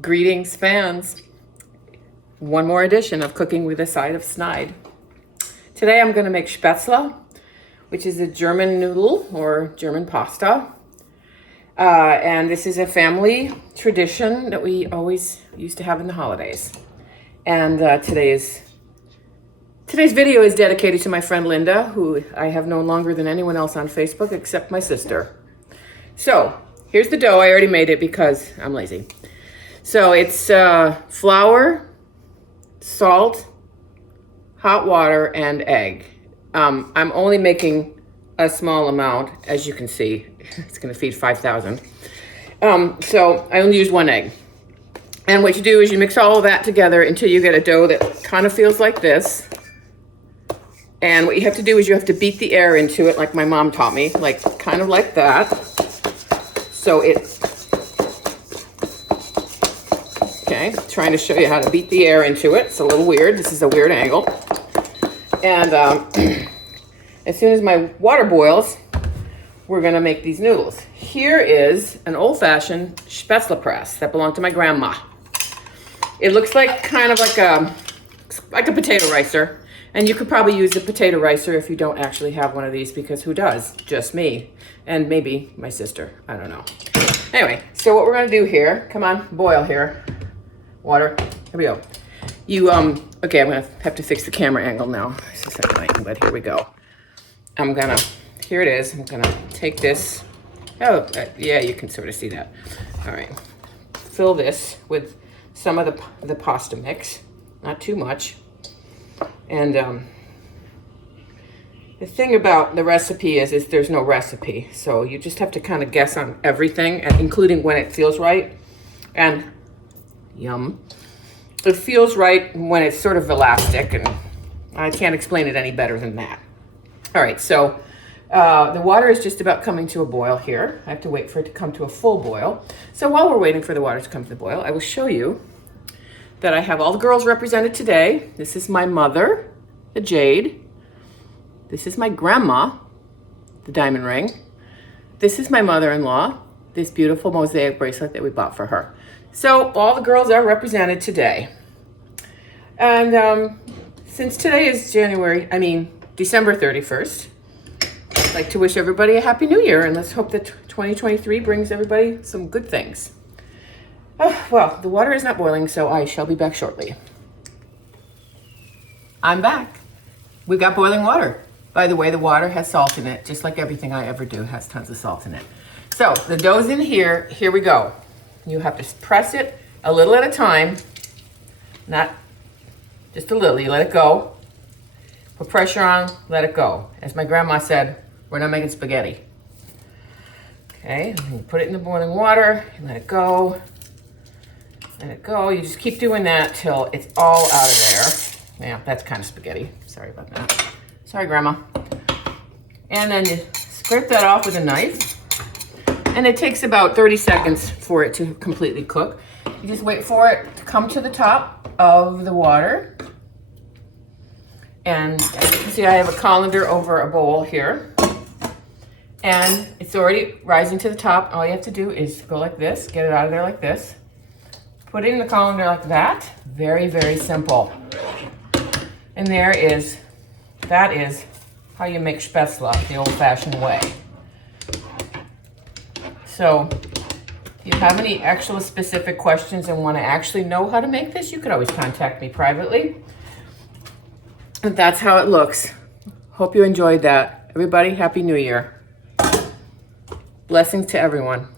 Greetings, fans. One more edition of Cooking with a Side of Snide. Today I'm going to make Spätzle, which is a German noodle or German pasta. And this is a family tradition that we always used to have in the holidays. And today's video is dedicated to my friend Linda, who I have known longer than anyone else on Facebook except my sister. So here's the dough. I already made it because I'm lazy. So it's flour, salt, hot water, and egg. I'm only making a small amount, as you can see. It's going to feed 5,000. So I only use one egg. And what you do is you mix all of that together until you get a dough that kind of feels like this. And what you have to do is you have to beat the air into it like my mom taught me, like kind of like that. So it's okay, trying to show you how to beat the air into it. It's a little weird. This is a weird angle. And as soon as my water boils, we're going to make these noodles. Here is an old-fashioned Spätzle press that belonged to my grandma. It looks like kind of like a potato ricer. And you could probably use a potato ricer if you don't actually have one of these, because who does? Just me. And maybe my sister. I don't know. Anyway, so what we're going to do here, come on, boil here. Water. Here we go. Okay, I'm going to have to fix the camera angle now. It's a second light, but here we go. Here it is. I'm going to take this. Oh, yeah, you can sort of see that. All right. Fill this with some of the pasta mix. Not too much. And the thing about the recipe is there's no recipe. So you just have to kind of guess on everything, including when it feels right. And yum. It feels right when it's sort of elastic, and I can't explain it any better than that. All right, so the water is just about coming to a boil here. I have to wait for it to come to a full boil. So while we're waiting for the water to come to the boil, I will show you that I have all the girls represented today. This is my mother, the jade. This is my grandma, the diamond ring. This is my mother-in-law, this beautiful mosaic bracelet that we bought for her. So all the girls are represented today. And since today is December 31st, I'd like to wish everybody a Happy New Year, and let's hope that 2023 brings everybody some good things. Oh, well, the water is not boiling, so I shall be back shortly. I'm back. We've got boiling water. By the way, the water has salt in it, just like everything I ever do has tons of salt in it. So the dough's in here. Here we go. You have to press it a little at a time, not just a little. You let it go. Put pressure on, let it go. As my grandma said, we're not making spaghetti. Okay, and you put it in the boiling water, and let it go. Let it go. You just keep doing that till it's all out of there. Yeah, that's kind of spaghetti. Sorry about that. Sorry, Grandma. And then you scrape that off with a knife. And it takes about 30 seconds for it to completely cook. You just wait for it to come to the top of the water. And as you can see, I have a colander over a bowl here. And it's already rising to the top. All you have to do is go like this, get it out of there like this. Put it in the colander like that. Very, very simple. And that is how you make Spätzle the old-fashioned way. So if you have any actual specific questions and want to actually know how to make this, you could always contact me privately. But that's how it looks. Hope you enjoyed that. Everybody, Happy New Year. Blessings to everyone.